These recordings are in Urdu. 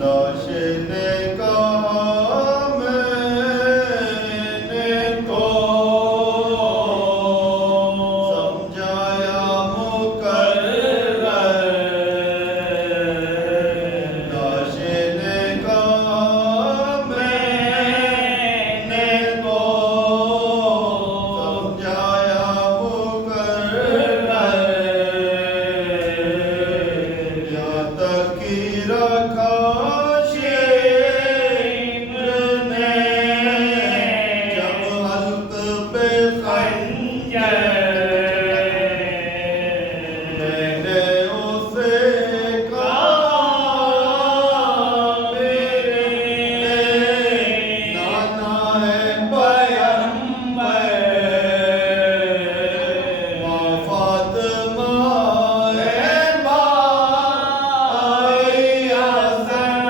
لاش نے کہا میں نے تو سمجھایا مقرر، لاش نے کہا میں نے تو سمجھایا مقرر، یہاں تک کہ رکھا شیر نے جب حلق پہ خنجر، میں نے اسے کہا میرے نانا ہے پیغمبر، ماں فاطمہ ہے بھائی حسن،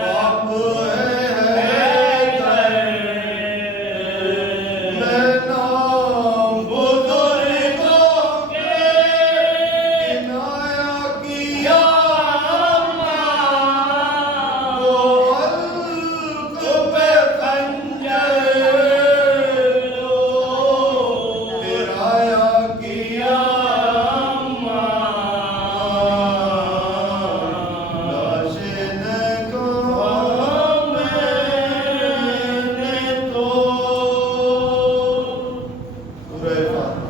باپ ہے حیدر، میں نام بزرگوں کے کنایا کیا وہ حلق پہ خنجر گرایا کیا، لاش نے کہا میں نے تو سورہ فاتحہ۔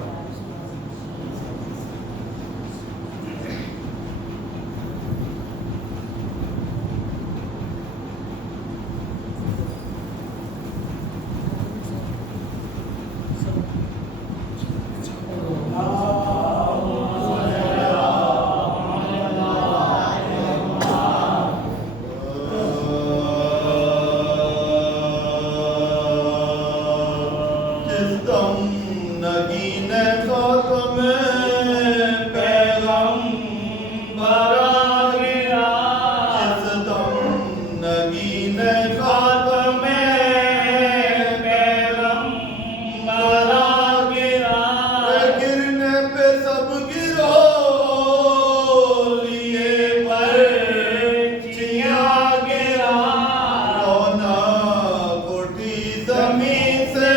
جس دم نگین خاتم پیغمبر آ گیا، جس دم نگین خاتم پیغمبر آ گیا، گرنے پہ سب گرو لیے پرچیاں گرا، رونق اٹھی زمین سے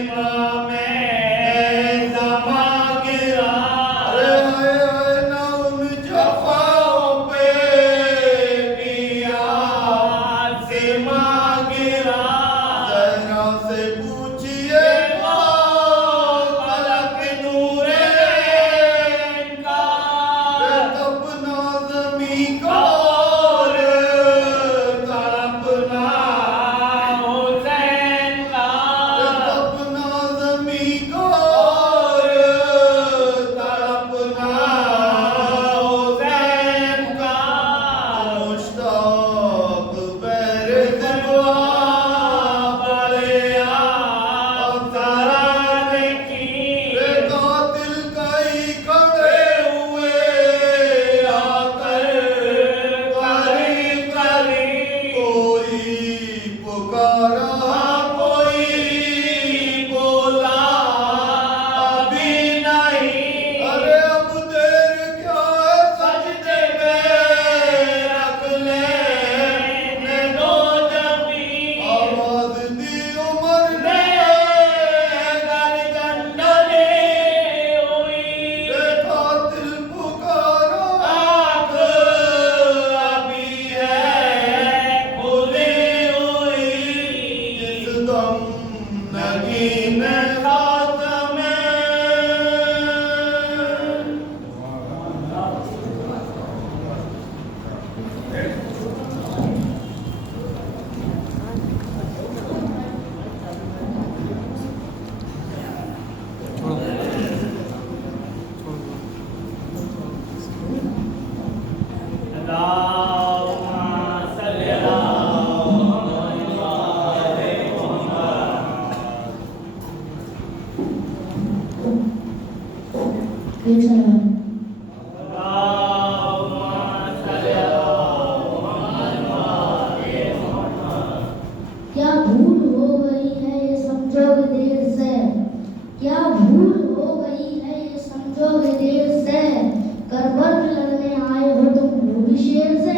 امام زمان گرا، ارے ہائے نہ ان جفاؤں پہ بھی آسماں گرا، زہرا سے پوچھئے فلک نور عین کا، تڑپنا زمین کو اور تڑپنا حسین کا، تڑپنا زمین کو اور تڑپنا حسین کا، مشتاق بہر زباں بڑے افسرانے کی، قاتل کئی کھڑے ہوئے آ کر قریب قریب، کوئی پکارا کوئی بولا ابھی نہیں، ارے اب دیر کیا ہے سجدے میں رکھ لینے دو جبھی، آواز دی عمر نے گردن ڈلی ہوئی، قاتل پکارو آنکھ ابھی ہے کھلی ہوئی، جس دم نگین خاتم کیا بھول ہو گئی ہے یہ سمجھو گے دیر سے، کیا بھول ہو گئی ہے یہ سمجھو گے دیر سے، کربل میں لڑنے آئے ہو تم وہ بھی شیر سے،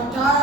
18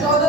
14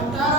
18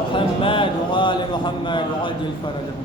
محمد وآل محمد وعجل فرجهم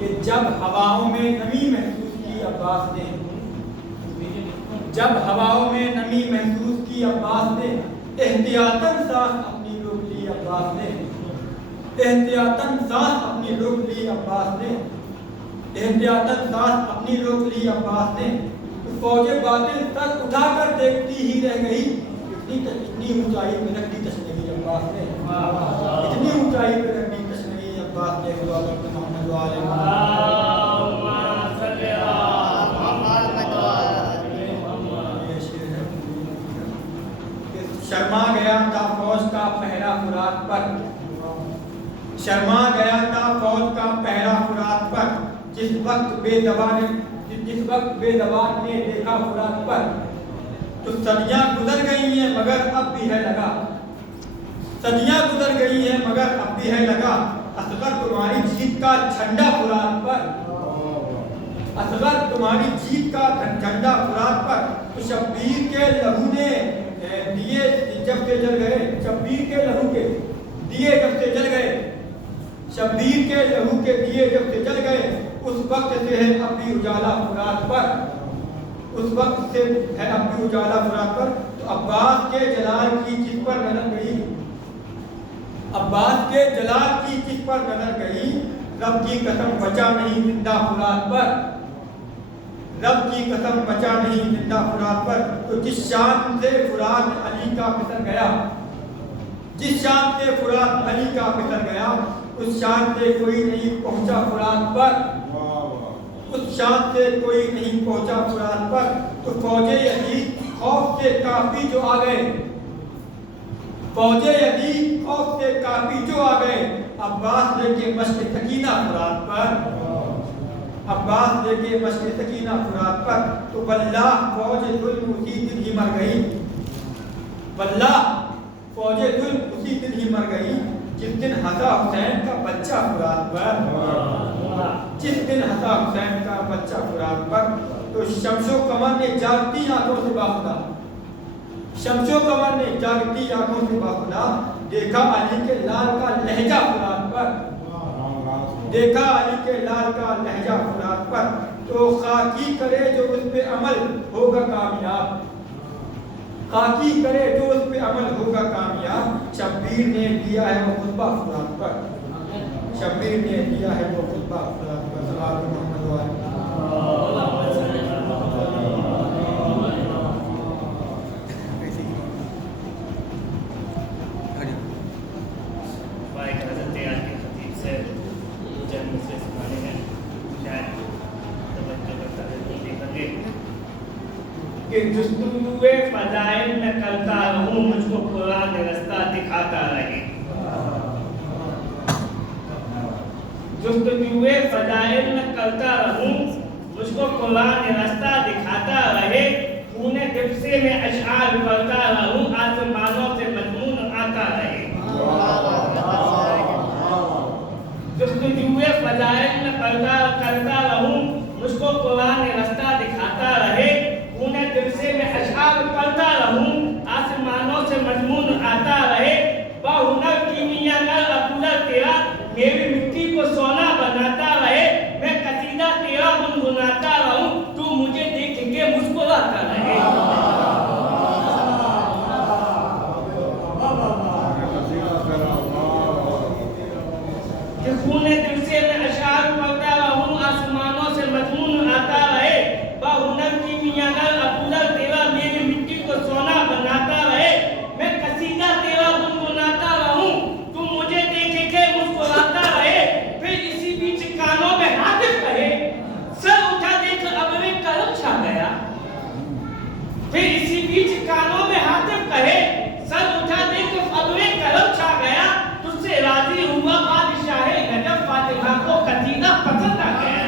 کہ جب ہواؤں میں نمی محسوس کی عباس نے، جب ہواؤں میں نمی محسوس کی عباس نے، احتیاطاً سانس اپنی روک لی عباس نے، احتیاطاً سانس اپنی روک لی عباس نے، احتیاطاً سانس اپنی روک لی عباس نے۔ تو فوج باطل تک اٹھا کر دیکھتی ہی رہ گئی، اتنی اونچائی پہ رکھ دی تشنگی عباس نے، اتنی اونچائی پہ رکھ دی تشنگی عباس نے۔ خدا کرتے محمد و آل محمد۔ شرما گیا تھا فوج کا پہرا فرات پر، شرما گیا تھا فوج کا پہرا فرات پر، جس وقت بے زبان نے دیکھا فرات پر۔ تو صدیاں گزر گئی ہیں مگر اب بھی ہے لگا، صدیاں گزر گئی ہیں مگر اب بھی ہے لگا، اصغر تمہاری جیت کا جھنڈا فرات پر، اصغر تمہاری جیت کا جھنڈا فرات پر۔ تو شبیر کے لہو نے دیے جب سے جل گئے، شبیر کے لہو کے دیے جب سے جل گئے، شبیر کے لہو کے دیے جب سے جل گئے، اس وقت سے ہے اب بھی اجالا فرات پر، اس وقت سے ہے اب بھی اجالا فرات پر۔ تو عباس کے جلال کی جس پر نظر گئی، عباس کے جلال کی جس پر نظر گئی، رب کی قسم بچا نہیں زندہ فرات پر، رب کی قسم بچا نہیں زندہ فرات پر. تو جس شان سے فرات علی کا پسر گیا، جس شان سے فرات علی کا پسر گیا، اس شان سے کوئی نہیں پہنچا فرات پر، اس شان سے کوئی نہیں پہنچا فرات پر. تو فوج یزید خوف سے کافی جو آ گئے، فوج یزید خوف سے کافی جو آ گئے، عباس لے کے مشق سکینہ فرات پر، عباس لے کے مشق سکینہ فرات پر. تو واللہ فوج ظلم اسی دن ہی مر گئی، واللہ فوج ظلم اسی دن ہی مر گئی جس دن ہزا حسین کا بچہ فرات پر، جس دن ہزا حسین کا بچہ فرات پر. تو شمس و قمر نے جاگتی آنکھوں سے باخدا، شمس و قمر نے جاگتی آنکھوں سے باخدا دیکھا علی کے لال کا لہجہ فرات پر، دیکھا علی کے لال کا لہجہ فرات پر. تو خاکی کرے جو اس پہ عمل ہوگا کامیاب، خاکی کرے جو اس پہ عمل ہوگا کامیاب. شبیر نے دیا ہے وہ خطبہ فرات پر، شبیر نے دیا ہے وہ خطبہ فرات پر. صلی اللہ محمد وآلہ. کہ جستجوئے فضائل میں کرتا رہوں مجھ کو قرآن رستہ دکھاتا رہے، جستجوئے فضائل میں کرتا رہوں مجھ کو قرآن رستہ دکھاتا رہے، خون قبضے میں اشعار پڑھتا رہوں آسمانوں سے مضمون آتا رہے. جستجوئے فضائل میں کرتا رہوں مجھ کو قرآن رستہ دکھاتا رہے، خون قبضے میں اشعار پڑھتا رہوں آسمانوں سے مضمون آتا رہے. باہنر کیمیا نر اپولر تیرا میری مٹی کو سونا بناتا رہے، میں قصیدہ تیرا گنگناتا رہوں تو مجھے دیکھ کے مسکراتا رہے. کہ خون قبضے میں اشعار پڑھتا رہوں آسمانوں سے مضمون آتا رہے، باہنر کیمیا نر اپولر تیرا میری مٹی کو سونا بناتا رہے، میں قصیدہ تیرا گنگناتا رہوں تو مجھے دیکھ کے مسکراتا رہے. پھر اسی بیچ کانوں میں ہاتف کہے سر اٹھا دیکھ ابر کرم چھا گیا، پھر اسی بیچ کانوں میں ہاتف کہے سر اٹھا دیکھ ابر کرم چھا گیا، تجھ سے راضی ہوا بادشاہ نجف فاطمہ کو قصیدہ پسند آ گیا.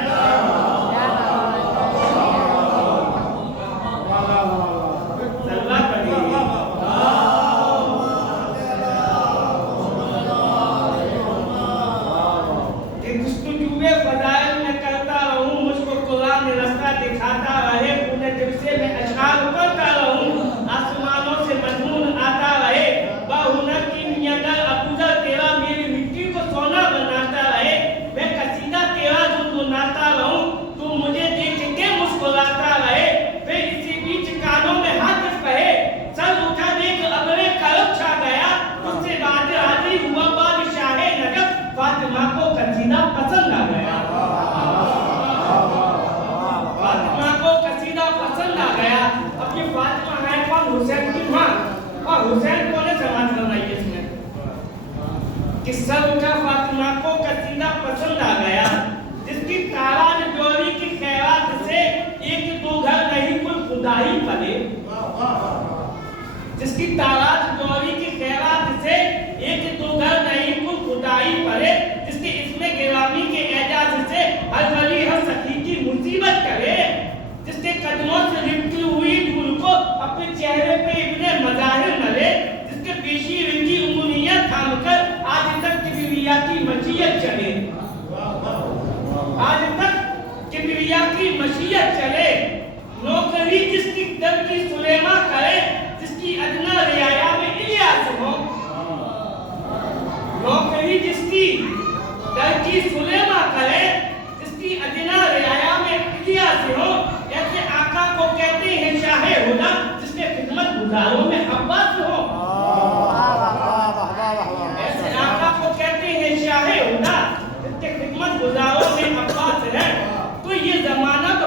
دکھاتا رہے، خون قبضے میں اشعار پڑھتا رہوں آسمانوں سے مضمون آتا رہے، باہنر کیمیا نر اپولر تیرا میری مٹی کو سونا بناتا رہے، میں قصیدہ تیرا گنگناتا رہوں تو مجھے دیکھ کے مسکراتا رہے. پھر اسی بیچ کانوں میں ہاتف کہے سر اٹھا دیکھ ابر کرم چھا گیا، اس سے بعد راضی ہوا بادشاہ نجف فاطمہ کو قصیدہ پسند آ گیا. اب یہ فاطمہ ہے کون؟ حسین کی ماں. اور حسین کون ہے؟ سماج فرمائیے اس میں کہ سر اٹھا فاطمہ کو قصیدہ پسند آ گیا، جس کی تاراج جوڑی کی خیرات سے ایک دو گھر نہیں کوئی خدا ہی پلے، جس کی تاراج جوڑی کی خیرات سے ایک دو گھر نہیں کوئی خدا ہی پلے، جس کے اسم گرامی کے اعجاز سے ہر ولی ہر سخی کی مصیبت کرے، جس کے قدموں سے لپٹی ہوئی دھول کو اپنے چہرے پہ ابن مظاہر نہ لے، جس کے پیشی رنگی انگلیاں تھام کر آج تک کبریا کی مشیت چلے، آج تک کبریا کی مشیت چلے. نوکری جس کی در کی سلیما کرے، جس کی ادنا رعایا میں الیاس ہو، نوکری جس کی در کی سلیما کرے، جس کی ادنا رعایا میں الیاس ہو، ایسے آقا کو کہتے ہیں شاہ ہدا، جس کے خدمت گزاروں میں عباس ہو. ایسے آقا کو کہتے ہیں شاہ ہدا، جس کے خدمت گزاروں میں عباس ہے. تو یہ زمانہ تو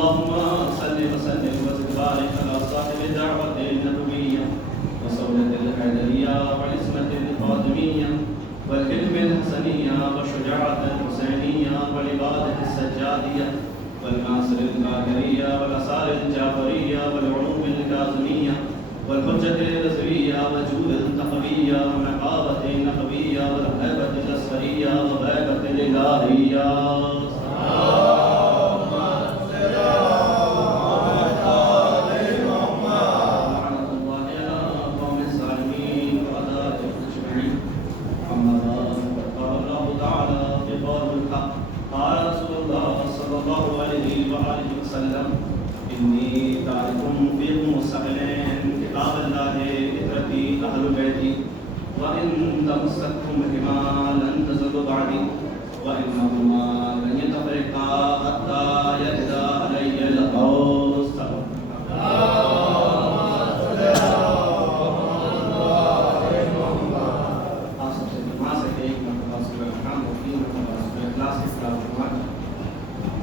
اللهم صل وسلم وزد وبارك على صاحب الدعوة النبوية وصولة الحيدرية والعصمة الفاطمية والحلم الحسنية والشجاعة الحسينية والعبادة السجادية والناصر القادرية والآثار الجعفرية والعلوم الكاظمية والحجة الرزوية والجود التقوية والنقابة النقوية والهيبة الأسفرية والهيبة الإلهية. إني تارك فيكم الثقلين كتاب الله إترتي أهل بيتي وإن تمسكتم بهما لن تزلوا بعدي وإنهما لن يتفرقا حتى يرد علي القوس.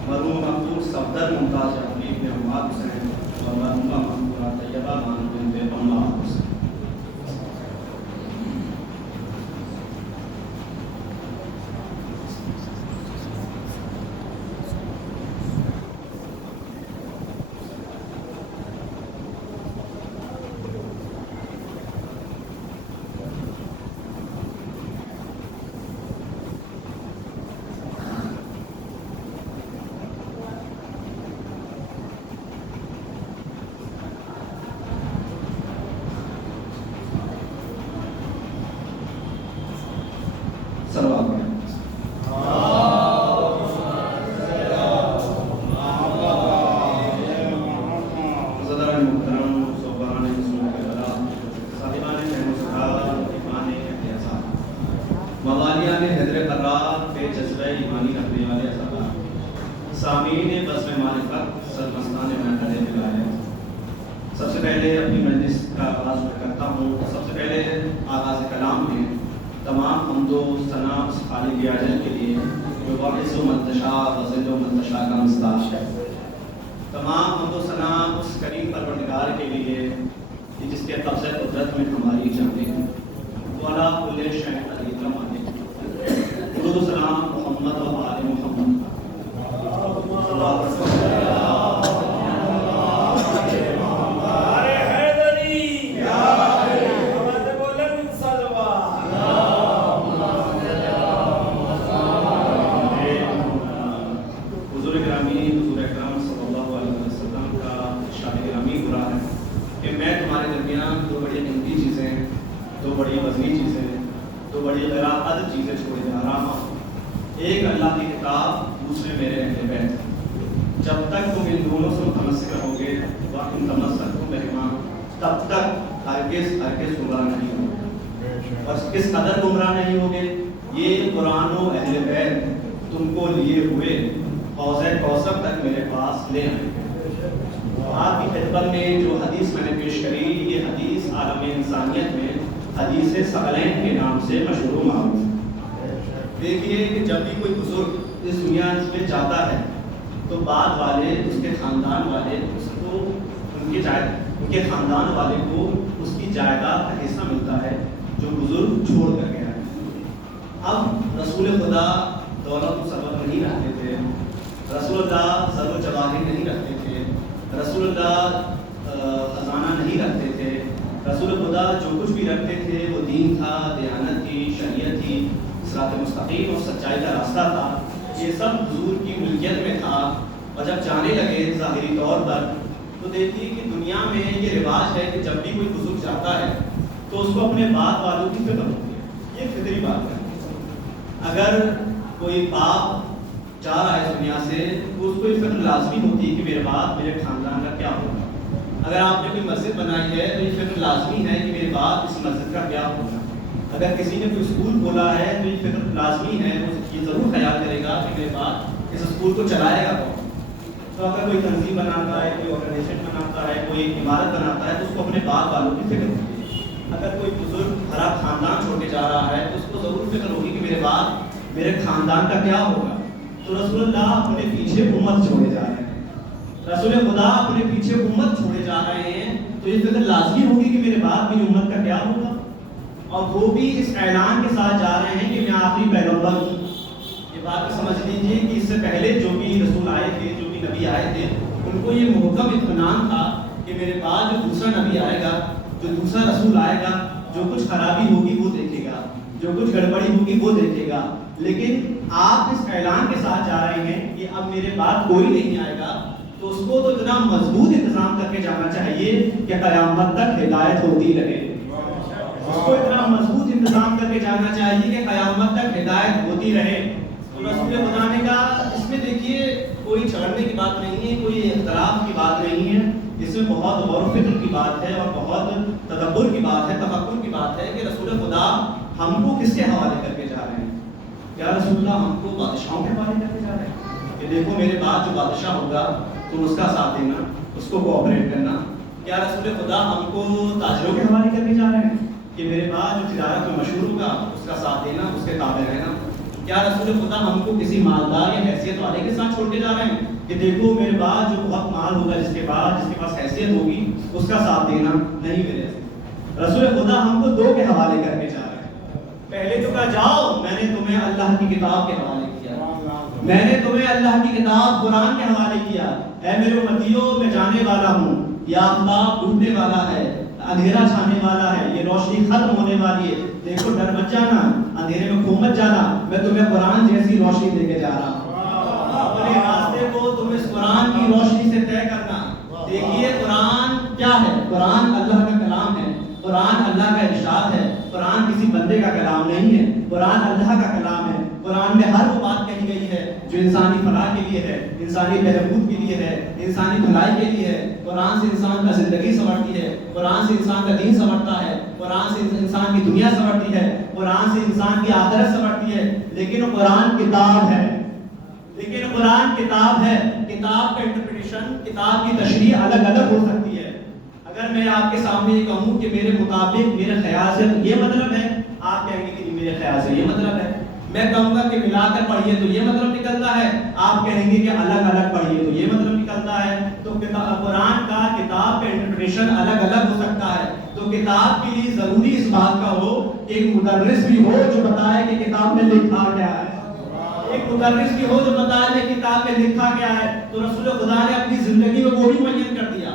مرحوم مقبول صفدر ممتاز حبیب نے عماد حسین اور مرحومہ مقبولہ طیبہ مان بنت عماد حسین. سامعین بزم معرفت سرمستان محفل ملائے، سب سے پہلے اپنی مجلس کا آغاز کرتا ہوں. سب سے پہلے آغاز کلام میں تمام حمد و ثنا اس خالق اجل کے لیے جو باعث و منتشا وزل و منتشا کا مستاش ہے. تمام حمد و ثنا اس کریم پروردگار کے لیے جس کے قبض قدرت میں ہماری جانیں ہیں. والا کل شیء علی کا مالک. درود و سلام محمد و آل محمد. ایک اللہ کی کتاب، دوسرے میرے اہل بیت. جب تک تم ان دونوں سے متمسک رہو گے وَإِن تَمَسَّكْتُم بِهِمَا، تب تک ہرگز گمراہ نہیں ہوگے. اور کس قدر گمراہ نہیں ہوگے؟ یہ قرآن و اہل بیت تم کو لیے ہوئے حوض کوثر تک میرے پاس لے آئیں. آپ کی خدمت میں جو حدیث میں نے پیش کری، یہ حدیث عالم انسانیت میں حدیث ثقلین کے نام سے مشہور و معروف. دیکھیے کہ جب بھی کوئی بزرگ اس دنیا میں جاتا ہے تو بعد والے، اس کے خاندان والے اس کو ان کے خاندان والے کو اس کی جائیداد کا حصہ ملتا ہے جو بزرگ چھوڑ کر گیا ہے. اب رسول خدا دولت و ثروت نہیں رکھتے تھے، رسول اللہ زر و جواہر نہیں رکھتے تھے، رسول اللہ خزانہ نہیں رکھتے تھے. رسول خدا جو کچھ بھی رکھتے تھے وہ دین تھا، دیانت تھی، شریعت تھی، صراط مستقیم اور سچائی کا راستہ تھا. یہ سب حضور کی ملکیت میں تھا. اور جب جانے لگے ظاہری طور پر تو دیکھیے کہ دنیا میں یہ رواج ہے کہ جب بھی کوئی بزرگ جاتا ہے تو اس کو اپنے بعد والوں کی فکر ہوتی ہے. یہ فطری بات ہے. اگر کوئی باپ جا رہا ہے دنیا سے تو اس کو یہ فکر لازمی ہوتی ہے کہ میرے بعد میرے خاندان کا کیا ہوگا. اگر آپ نے کوئی مسجد بنائی ہے تو یہ فکر لازمی ہے کہ میرے بعد اس مسجد کا کیا ہوگا. اگر کسی نے کوئی اسکول کھولا ہے تو یہ فکر لازمی ہے، وہ یہ ضرور خیال کرے گا کہ میرے بعد اس اسکول کو چلائے گا کون. تو اگر کوئی تنظیم بناتا ہے، کوئی آرگنائزیشن بناتا ہے، کوئی عمارت بناتا ہے تو اس کو اپنے بعد والوں کی فکر ہوتی ہے. اگر کوئی بزرگ ہرا خاندان چھوڑ کے جا رہا ہے تو اس کو ضرور فکر ہوگی کہ میرے بعد میرے خاندان کا کیا ہوگا. تو رسول اللہ اپنے پیچھے امت چھوڑے جا رہے ہیں. رسول خدا اپنے پیچھے امت چھوڑے جا رہے ہیں تو یہ فکر لازمی ہوگی کہ میرے بعد میری امت کا کیا ہوگا، اور وہ بھی اس اعلان کے ساتھ جا رہے ہیں کہ میں آخری پیغمبر ہوں۔ یہ بات سمجھ لیجیے کہ اس سے پہلے جو بھی رسول آئے تھے، جو بھی نبی آئے تھے، ان کو یہ محکم اطمینان تھا کہ میرے بعد جو دوسرا نبی آئے گا، جو دوسرا رسول آئے گا، جو کچھ خرابی ہوگی وہ دیکھے گا، جو کچھ گڑبڑی ہوگی وہ دیکھے گا۔ لیکن آپ اس اعلان کے ساتھ جا رہے ہیں کہ اب میرے بعد کوئی نہیں آئے گا، تو اس کو تو اتنا مضبوط انتظام کر کے جانا چاہیے کہ قیامت تک ہدایت ہوتی رہے۔ اس کو اتنا مضبوط انتظام کر کے جانا چاہیے کہ قیامت تک ہدایت ہوتی رہے۔ تو رسول خدا نے کہا اس میں دیکھیے کوئی جھگڑنے کی بات نہیں ہے، کوئی اختلاف کی بات نہیں ہے، اس میں بہت غور و فکر کی بات ہے اور بہت تدبر کی بات ہے، تفکر کی بات ہے کہ رسول خدا ہم کو کس کے حوالے کر کے جا رہے ہیں؟ کیا رسول اللہ ہم کو بادشاہوں کے حوالے کر کے جا رہے ہیں کہ دیکھو میرے بعد جو بادشاہ ہوگا تم اس کا ساتھ دینا، اس کو کوآپریٹ کرنا؟ کیا رسول خدا ہم کو تاجروں کے حوالے کر کے جا رہے ہیں کہ میرے بعد جو تجارت میں مشہور ہوگا اس کا ساتھ دینا، اس کے تابع رہنا؟ کیا رسول خدا ہم کو کسی مالدار یا حیثیت والے کے ساتھ چھوڑ کے جا رہے ہیں کہ دیکھو میرے بعد جو بہت مال ہوگا، جس کے پاس حیثیت ہوگی، اس کا ساتھ دینا؟ نہیں میرے رسول خدا ہم کو دو کے حوالے کر کے جا رہے ہیں۔ پہلے تو کہا جاؤ میں نے تمہیں اللہ کی کتاب کے حوالے کیا، میں نے تمہیں اللہ کی کتاب قرآن کے حوالے کیا۔ اے میرے امتیوں میں جانے والا ہوں، یہ آفتاب ڈوبنے والا ہے، اندھیرا چھانے والا ہے، یہ روشنی ختم ہونے والی ہے، دیکھو ڈر مت جانا، اندھیرے میں کھو مت جانا، میں تمہیں قرآن جیسی روشنی دے کے جا رہا ہوں۔ اپنے راستے کو تم اس قرآن کی روشنی سے طے کرنا۔ دیکھیے قرآن کیا ہے؟ قرآن اللہ کا کلام ہے، قرآن اللہ کا ارشاد ہے، قرآن کسی بندے کا کلام نہیں ہے، قرآن اللہ کا کلام ہے۔ قرآن میں ہر وہ بات کہی گئی ہے جو انسانی فلاح کے لیے ہے، انسانی بہبود کے لیے ہے، انسانی بھلائی کے لیے ہے۔ قرآن سے انسان کا زندگی سنورتی ہے، قرآن سے انسان کا دین سنورتا ہے، قرآن سے انسان کی دنیا سنورتی ہے، قرآن سے انسان کی آخرت سنورتی ہے۔ لیکن قرآن کتاب ہے، لیکن قرآن کتاب ہے، کتاب کا انٹرپریٹیشن، کتاب کی تشریح الگ الگ ہو سکتی ہے۔ اگر میں آپ کے سامنے یہ کہوں کہ میرے مطابق میرے خیال سے یہ مطلب ہے، آپ کہیں گے کہ میرے خیال سے یہ مطلب ہے۔ میں کہوں گا کہ ملا کر پڑھیے تو یہ مطلب نکلتا ہے، آپ کہیں گے کہ الگ الگ پڑھیے تو یہ مطلب نکلتا ہے۔ تو قرآن کا کتاب کا انٹرپریٹیشن الگ الگ ہو سکتا ہے۔ تو کتاب کے لیے ضروری اس بات کا ہو کہ ایک مدرس بھی ہو جو بتائے کہ کتاب میں لکھا کیا ہے، ایک مدرس بھی ہو جو بتائے کہ کتاب میں لکھا کیا ہے۔ تو رسول خدا نے اپنی زندگی میں وہ بھی معین کر دیا،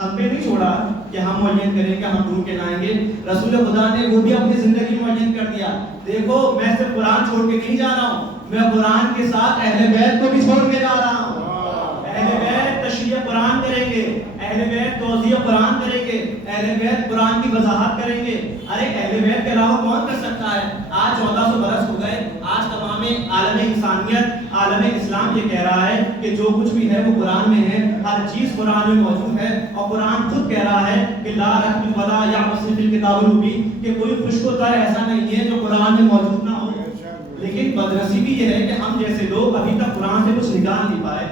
ہم پہ نہیں چھوڑا کہ ہم معین کریں گے، ہم ڈھونڈ کے لائیں گے۔ رسول خدا نے وہ بھی اپنی زندگی میں معین کر دیا۔ دیکھو میں صرف قرآن چھوڑ کے نہیں جا رہا ہوں، میں قرآن کے ساتھ اہل بیت کو بھی چھوڑ کے جا رہا ہوں۔ اہل بیت تشریح قرآن کریں گے، اہل بیت توضیح قرآن کریں گے، اہل بیت قرآن کی وضاحت کریں گے۔ ارے اہل بیت کے علاوہ کون کر سکتا ہے؟ آج 1400 برس ہو گئے، آج تمام عالم انسانیت، عالم اسلام یہ کہہ رہا ہے کہ جو کچھ بھی ہے وہ قرآن میں ہے، ہر چیز قرآن میں موجود ہے، اور قرآن خود کہہ رہا ہے کہ لا رتب ولا یعص فی الکتاب المبین، کہ کوئی خشک و تر ایسا نہیں ہے جو قرآن میں موجود نہ ہو۔ لیکن بدنصیبی بھی یہ ہے کہ ہم جیسے لوگ ابھی تک قرآن سے کچھ نکال نہیں پائے،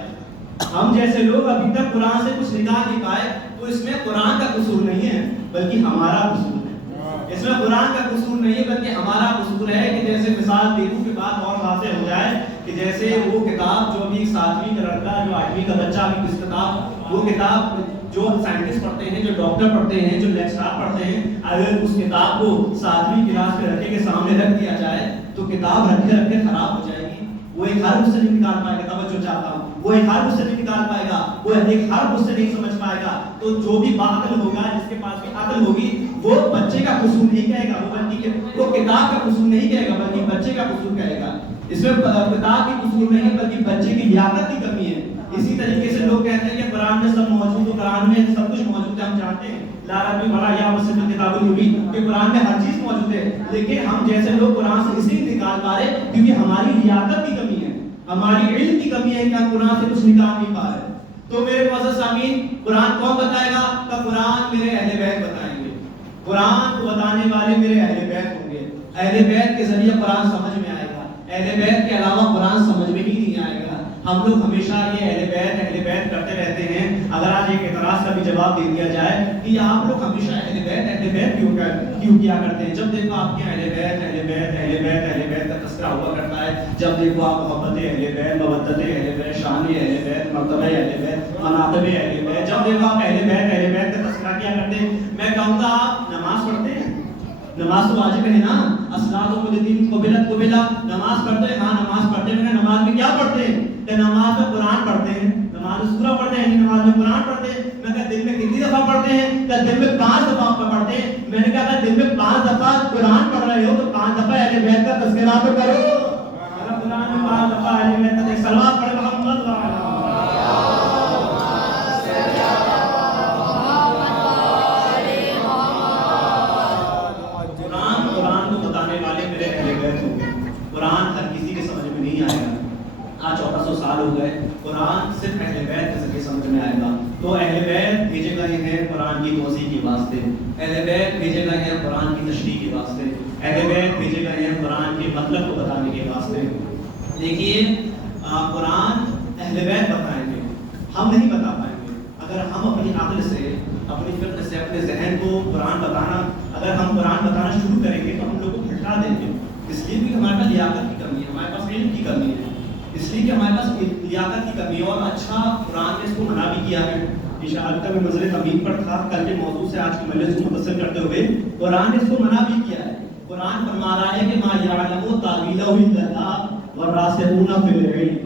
ہم جیسے لوگ ابھی تک قرآن سے کچھ نکال نہیں پائے۔ تو اس میں قرآن کا قصور نہیں ہے بلکہ ہمارا قصور ہے، اس میں قرآن کا قصور نہیں ہے بلکہ ہمارا قصور ہے۔ کہ جیسے مثال دیکھوں کے بعد اور واضح ہو جائے کہ جیسے وہ کتاب جو ابھی 7ویں کا لڑکا، جو 8ویں کا بچہ ابھی کس کتاب، وہ کتاب جو سائنٹسٹ پڑھتے ہیں، جو ڈاکٹر پڑھتے ہیں، جو لیکچرار پڑھتے ہیں، اگر اس کتاب کو 7ویں کلاس کے لڑکے کے سامنے رکھ دیا جائے تو کتاب رکھتے رکھتے خراب ہو جائے گی، وہ ایک حرف سے نہیں نکال پائے گا۔ توجہ چاہتا ہوں، وہ ایک حرف سے نہیں نکال پائے گا، وہ ایک حرف اس سے نہیں سمجھ پائے گا۔ تو جو بھی باعقل ہوگا، جس کے پاس بھی عقل ہوگی، وہ بچے کا قصور نہیں کہے گا، وہ کتاب کا قصور نہیں کہے گا بلکہ بچے کا قصور کہے گا۔ اس میں کتاب کی قصور نہیں ہے بلکہ بچے کی لیاقت کی کمی ہے۔ اسی طریقے سے لوگ کہتے ہیں کہ قرآن میں سب موجود ہے، قرآن میں سب کچھ موجود ہے، ہم جانتے ہیں لا رتب ولا یعص فی الکتاب المبین کہ قرآن میں ہر چیز موجود ہے، لیکن ہم جیسے لوگ قرآن سے اس لیے نکال پا رہے کیونکہ ہماری لیاقت کی کمی ہے، ہماری علم کی کمی ہے کہ ہم قرآن سے کچھ نکال نہیں پا رہے۔ تو میرے معزز سامعین، قرآن کون بتائے گا؟ کہ قرآن میرے اہل بیت بتائیں گے، قرآن کو بتانے والے میرے اہل بیت ہوں گے۔ اہل بیت کے ذریعے قرآن سمجھ میں آئے گا، اہل بیت کے علاوہ قرآن سمجھ میں ہی نہیں آئے گا۔ ہم لوگ ہمیشہ یہ اہل بیت کرتے رہتے ہیں. اگر آج ایک اعتراض کا بھی جواب دے دیا جائے کہ آپ لوگ ہمیشہ اہل بیت کیوں کیا کرتے ہیں؟ جب دیکھو آپ کے اہل بیت کا تذکرہ ہوا کرتا ہے. جب دیکھو آپ محبت اہل بیت، مودت اہل بیت، شان اہل بیت، مرتبہ اہل بیت، مناقب اہل بیت، جب دیکھو آپ اہل بیت کا تذکرہ کیا کرتے ہیں. میں کہوں گا آپ نماز پڑھتے ہیں؟ نماز تو واجب ہے نا. الصلاۃ والدین قبلا نماز پڑھتے ہیں. ہاں نماز پڑھتے ہیں. نماز میں کیا پڑھتے ہیں؟ کہ نماز میں قرآن پڑھتے ہیں. نماز میں سورہ پڑھتے ہیں. نماز میں قرآن پڑھتے ہیں. میں کہا دن میں کتنی دفعہ پڑھتے ہیں؟ کہ دن میں 5 دفعہ پڑھتے ہیں. میں نے کہا دن میں 5 دفعہ قرآن پڑھ رہے ہو تو 5 دفعہ اہل بیت کا تذکرہ تو کرو. اگر قرآن میں 5 دفعہ اہل بیت کا صلوات پڑھ محمد قرآن ہر کسی کے سمجھ میں نہیں آئے گا. آج 1400 سال ہو گئے. قرآن صرف اہل بیت کے ذریعے سمجھ میں آئے گا. تو اہل بیت بھیجے گئے ہیں قرآن کی توضیح کے واسطے. اہل بیت بھیجے گئے ہیں قرآن کی تشریح کے واسطے. اہل بیت بھیجے گئے ہیں قرآن کے مطلب کو بتانے کے واسطے. دیکھیے قرآن اہل بیت بتائیں گے, ہم نہیں بتا پائیں گے. اگر ہم اپنی عقل سے, اپنی فکر سے, اپنے ذہن کو قرآن بتانا, اگر ہم قرآن بتانا شروع کریں گے تو ہم لوگ کو پھٹلا دیں گے. اس لیے بھی ہمارے پاس لیاقت کی کمی ہے, ہمارے پاس علم کی کمی ہے. اس لیے کہ ہمارے پاس لیاقت کی کمی ہے. اور اچھا قرآن نے اس کو منع بھی کیا ہے. انشاءاللہ میں منزل تمہید پر تھا, کل کے موضوع سے آج کی مجلس کو متصل کرتے ہوئے قرآن نے اس کو منع بھی کیا ہے. قرآن فرما رہا ہے کہ ما یعلم تاویلہ الا اللہ والراسخون فی العلم.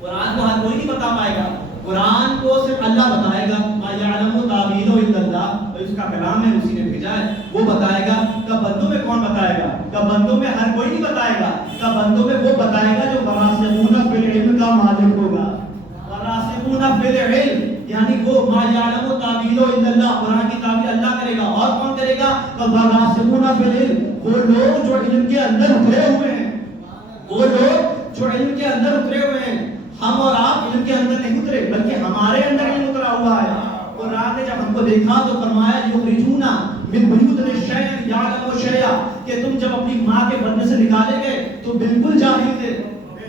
قرآن کو ہر کوئی نہیں بتا پائے گا, قرآن کو صرف اللہ بتائے گا. ما یعلم تاویلہ الا اللہ, اور اس کا کلام ہے, اسی نے بھیجا ہے, وہ بتائے گا. کہ بندوں میں کون بتائے گا؟ کہ بندوں میں ہر کوئی نہیں بتائے گا. کہ بندوں میں وہ بتائے گا جو والراسخون فی العلم کا مالک ہوگا. والراسخون فی العلم یعنی وہ ما یعلم تاویلہ الا اللہ, قرآن کی تعبیر اللہ کرے گا. اور کون کرے گا؟ کہ والراسخون فی العلم, وہ لوگ جو علم کے اندر اترے ہوئے ہیں. وہ لوگ جو علم کے اندر اترے ہوئے ہیں. ہم اور آپ علم کے اندر نہیں اترے, بلکہ ہمارے اندر علم اترا ہوا ہے. قرآن نے جب ہم کو دیکھا تو فرمایا یخرجونا من بیوتنا شیئا یعلم شیئا, کہ تم جب اپنی ماں کے بدن سے نکالے گئے تو بالکل جاہل تھے.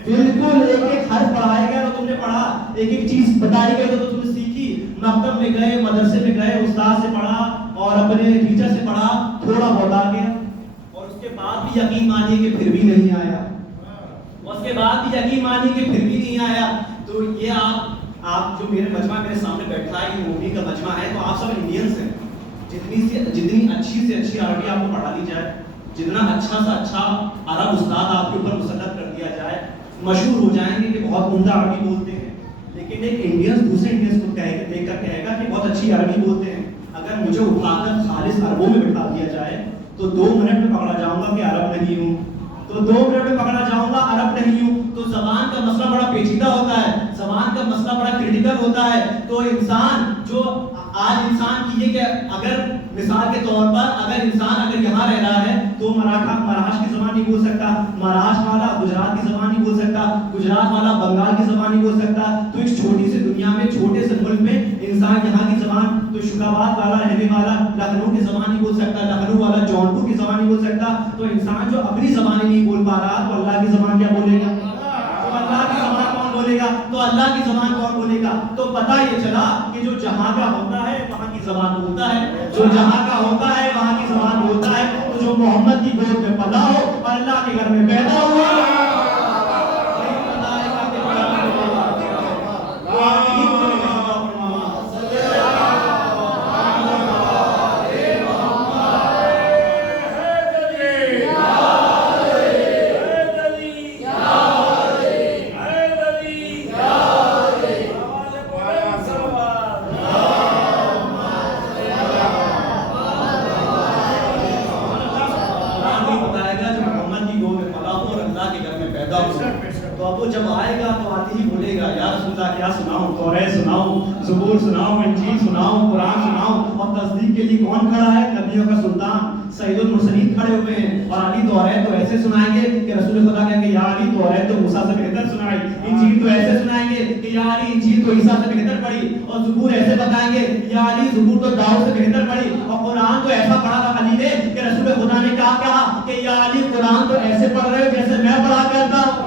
بالکل ایک ایک حرف پڑھایا گیا تو تم نے پڑھا, ایک ایک چیز بتائی گئی تو تم نے سیکھی. مکتب میں گئے, مدرسے میں گئے, استاد سے پڑھا اور اپنے ٹیچر سے پڑھا, تھوڑا بہت آ گیا. اور اس کے بعد بھی یقین مانیے کہ پھر بھی نہیں آیا. اس کے بعد بھی یقین مانی کہ پھر بھی نہیں آیا. تو یہ آپ جو میرے مجمع میرے سامنے بیٹھا ہے, یہ مووی کا مجمع ہے, تو آپ سب انڈینس ہیں. جتنی اچھی سے اچھی عربی آپ کو پڑھا دی جائے, جتنا اچھا سا اچھا عرب استاد آپ کے اوپر مسلط کر دیا جائے, مشہور ہو جائیں گے کہ بہت عمدہ عربی بولتے ہیں. لیکن ایک انڈینس دوسرے انڈینس کو دیکھ کر کہے گا کہ بہت اچھی عربی بولتے ہیں. اگر مجھے اٹھا کر خالص عربوں میں بٹھا دیا جائے تو 2 منٹ میں پکڑا جاؤں گا کہ عرب نہیں ہوں, تو 2 منٹ میں پکڑا جاؤں گا عرب نہیں ہوں. تو زبان کا مسئلہ بڑا پیچیدہ ہوتا ہے, زبان کا مسئلہ بڑا کریٹیکل ہوتا ہے. تو انسان جو آج انسان کی یہ کہ اگر مثال کے طور پر اگر انسان اگر یہاں رہ رہا ہے تو مہاراشٹر کی زبان نہیں بول سکتا, مہاراشٹر والا گجرات کی زبان نہیں بول سکتا, گجرات والا بنگال کی زبان نہیں بول سکتا. تو اس چھوٹی سی دنیا میں, چھوٹے سے ملک میں انسان یہاں کی زبان, تو شکاباد والا رہنے والا لکھنؤ کی زبان نہیں بول سکتا, لکھنؤ والا جونپور کی زبان نہیں بول سکتا. تو انسان جو اپنی زبان نہیں بول پا رہا تو اللہ کی زبان کیا بولے گا؟ تو اللہ کی زبان کون بولے گا؟ تو اللہ کی زبان کون بولے گا؟ تو پتہ یہ چلا کہ جو جہاں کا ہوتا ہے وہاں کی زبان بولتا ہے, جو جہاں کا ہوتا ہے وہاں کی زبان بولتا ہے. تو جو محمد کی گود میں پیدا ہو اور اللہ کے گھر میں پیدا ہوا, جب آئے گا تو آتے ہی بولے گا یا رسول اللہ کیا سناؤں, توریت سناؤں, زبور سناؤں, انجیل سناؤں, قرآن سناؤں. اور تصدیق کے لیے کون کھڑا ہے؟ نبیوں کا سلطان سید المرسلین کھڑے ہوئے ہیں. اور علی توریت تو ایسے سنائیں گے کہ رسول خدا کہیں گے یا علی توریت تو موسیٰ سے بہتر سنائی, انجیل تو ایسے سنائیں گے کہ یا علی انجیل تو عیسیٰ سے بہتر پڑھی. اور زبور ایسے بتائیں گے یا علی زبور تو داؤد سے بہتر پڑھی. اور قرآن تو ایسا پڑھا تھا علی نے کہ رسول خدا نے کہا کہ یا علی قرآن تو ایسے پڑھ رہے ہو جیسے میں پڑھا کرتا ہوں,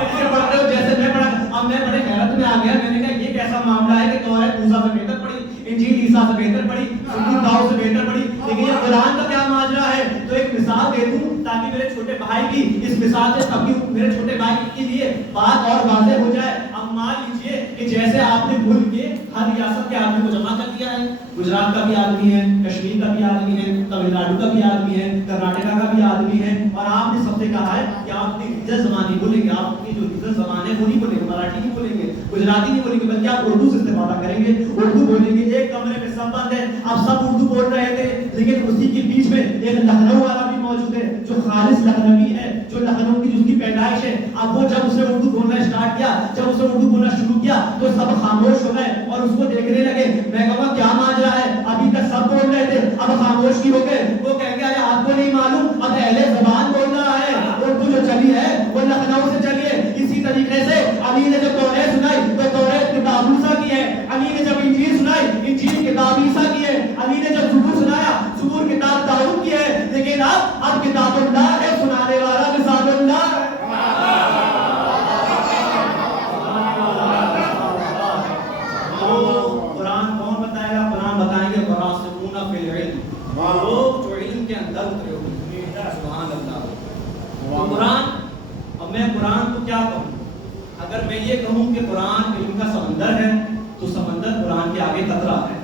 ایسے پڑھ رہے ہو جیسے میں پڑھا. اب میں بڑے حیرت میں آ گیا. میں نے کہا یہ کیسا معاملہ ہے کہ توریت موسیٰ سے بہتر پڑھی, انجیل عیسیٰ سے بہتر پڑھی, زبور داؤد سے بہتر پڑھی, لیکن یہ قرآن کا کیا ماجرا ہے. تو ایک مثال دے دوں تاکہ میرے چھوٹے بھائی کی اس مثال سے میرے چھوٹے بھائی کے لیے بات اور واضح ہو جائے. اب مان لیجئے کہ جیسے آپ نے ملک کے ہر ریاست کے آدمی کو جمع کر دیا ہے, گجرات کا بھی آدمی ہے, کشمیر کا بھی آدمی ہے, تمل ناڈو کا بھی آدمی ہے, کرناٹکا کا بھی آدمی ہے, اور آپ نے سب سے کہا ہے کہ آپ اپنی ریجنل زبان نہیں بولیں گے, آپ اپنی جو ریجنل زبان ہے وہ نہیں بولیں گے, مراٹھی نہیں بولیں گے, گجراتی نہیں بولیں گے, بلکہ آپ اردو سے استفادہ کریں گے, اردو بولیں گے. ایک کمرے میں سب بند ہے, اب سب اردو بول رہے تھے, لیکن اسی کے بیچ میں ایک لکھنؤ والا بھی موجود ہے جو خالص لکھنوی ہے, جو لکھنؤ کی جس کی پیدائش ہے. اب وہ جب اسے اردو بولنا اسٹارٹ کیا, جب اسے اردو بولنا شروع کیا تو سب خاموش ہو گئے اور اس کو دیکھنے لگے. میں کہا کیا ماجرا ہے, ابھی تک سب بول رہے تھے, اب خاموش کی ہو گئے. وہ کہیں گے ارے آپ کو نہیں معلوم, اب اہل زبان بول رہا ہے, اردو جو چلی ہے وہ لکھنؤ سے چلی ہے. اسی طریقے سے علی نے جب توریت سنائی تو توریت کتاب موسیٰ کی ہے, علی نے جب انجیل سنائی انجیل کتاب عیسیٰ کی ہے, علی نے جب زبور سنایا زبور کتاب داؤد کی ہے. لیکن اب کتاب اللہ ہے, سنانے والا مثال اللہ ہے. قرآن کون بتائے گا؟ قرآن بتائیں گے وراسخون فی العلم, لوگ جو علم کے اندر اترے ہوئے ہیں. سبحان اللہ. تو قرآن, اب میں قرآن کو کیا کہوں؟ اگر میں یہ کہوں کہ قرآن علم کا سمندر ہے تو سمندر قرآن کے آگے قطرہ ہے.